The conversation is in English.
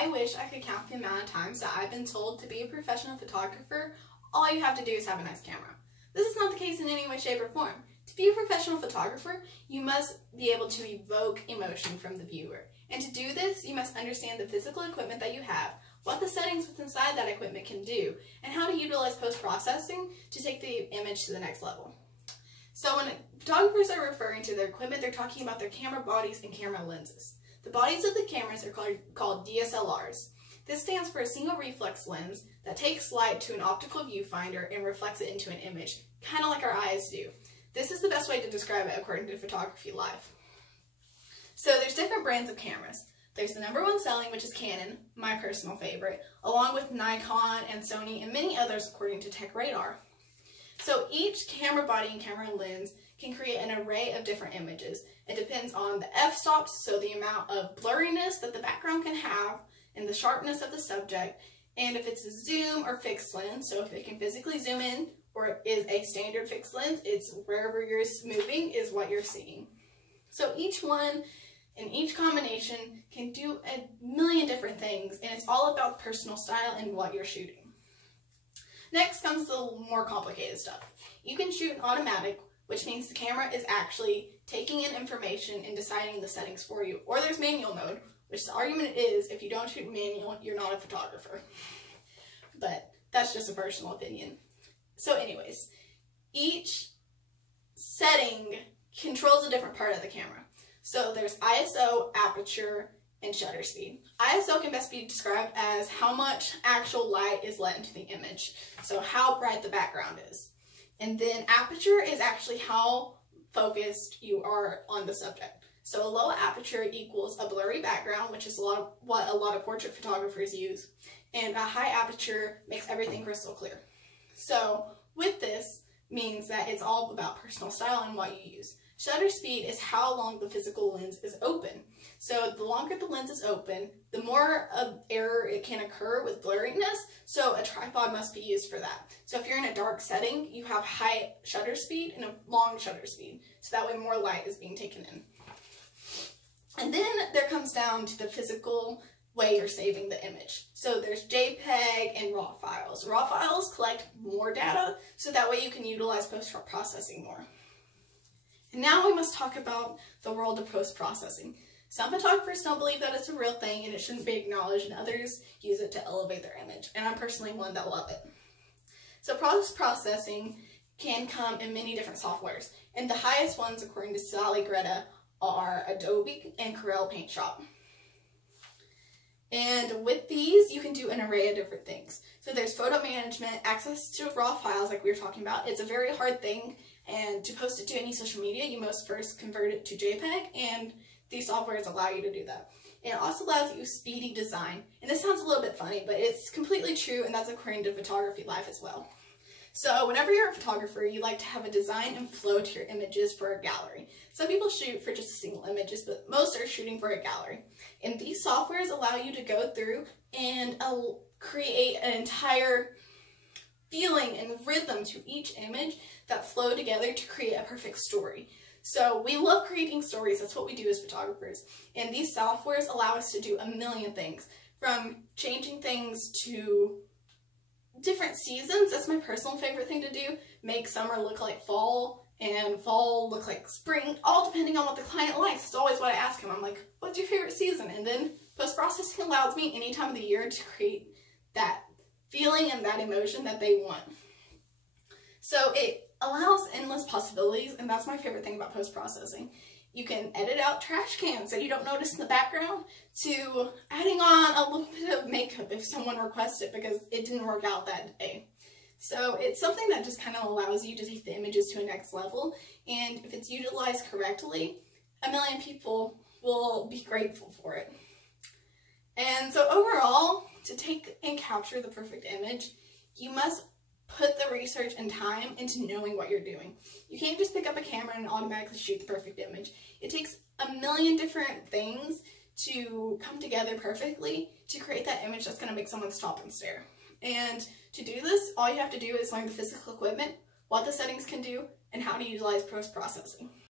I wish I could count the amount of times that I've been told to be a professional photographer, all you have to do is have a nice camera. This is not the case in any way, shape, or form. To be a professional photographer, you must be able to evoke emotion from the viewer. And to do this, you must understand the physical equipment that you have, what the settings within inside that equipment can do, and how to utilize post-processing to take the image to the next level. So when photographers are referring to their equipment, they're talking about their camera bodies and camera lenses. The bodies of the cameras are called DSLRs. This stands for a single reflex lens that takes light to an optical viewfinder and reflects it into an image, kind of like our eyes do. This is the best way to describe it according to Photography Live. So there's different brands of cameras. There's the #1 selling, which is Canon, my personal favorite, along with Nikon and Sony and many others according to TechRadar. So each camera body and camera lens can create an array of different images. It depends on the f-stops, so the amount of blurriness that the background can have, and the sharpness of the subject, and if it's a zoom or fixed lens, so if it can physically zoom in, or it is a standard fixed lens, it's wherever you're moving is what you're seeing. So each one and each combination can do a million different things, and it's all about personal style and what you're shooting. Next comes the more complicated stuff. You can shoot in automatic, which means the camera is actually taking in information and deciding the settings for you. Or there's manual mode, which the argument is if you don't shoot manual, you're not a photographer. But that's just a personal opinion. So anyways, each setting controls a different part of the camera. So there's ISO, aperture, and shutter speed. ISO can best be described as how much actual light is let into the image, so how bright the background is. And then aperture is actually how focused you are on the subject. So a low aperture equals a blurry background, which is what a lot of portrait photographers use, and a high aperture makes everything crystal clear. So with this means that it's all about personal style and what you use. Shutter speed is how long the physical lens is open. So the longer the lens is open, the more of error it can occur with blurriness, so a tripod must be used for that. So if you're in a dark setting, you have high shutter speed and a long shutter speed, so that way more light is being taken in. And then there comes down to the physical way you're saving the image. So there's JPEG and RAW files. RAW files collect more data, so that way you can utilize post-processing more. And now we must talk about the world of post-processing. Some photographers don't believe that it's a real thing and it shouldn't be acknowledged, and others use it to elevate their image. And I'm personally one that love it. So post-processing can come in many different softwares. And the highest ones, according to Sally Greta, are Adobe and Corel Paint Shop. And with these, you can do an array of different things. So there's photo management, access to raw files like we were talking about. It's a very hard thing, and to post it to any social media, you must first convert it to JPEG, and these softwares allow you to do that. It also allows you speedy design. And this sounds a little bit funny, but it's completely true, and that's according to Photography Live as well. So whenever you're a photographer, you like to have a design and flow to your images for a gallery. Some people shoot for just a single images, but most are shooting for a gallery. And these softwares allow you to go through and create an entire feeling and rhythm to each image that flow together to create a perfect story. So we love creating stories. That's what we do as photographers. And these softwares allow us to do a million things, from changing things to different seasons. That's my personal favorite thing to do. Make summer look like fall and fall look like spring, all depending on what the client likes. It's always what I ask him. I'm like, what's your favorite season? And then post-processing allows me any time of the year to create that feeling and that emotion that they want. So it allows endless possibilities, and that's my favorite thing about post-processing. You can edit out trash cans that you don't notice in the background, to adding on a little bit of makeup if someone requests it because it didn't work out that day. So it's something that just kind of allows you to take the images to a next level, and if it's utilized correctly, a million people will be grateful for it. And so overall, to take and capture the perfect image, you must put the research and time into knowing what you're doing. You can't just pick up a camera and automatically shoot the perfect image. It takes a million different things to come together perfectly to create that image that's going to make someone stop and stare. And to do this, all you have to do is learn the physical equipment, what the settings can do, and how to utilize post-processing.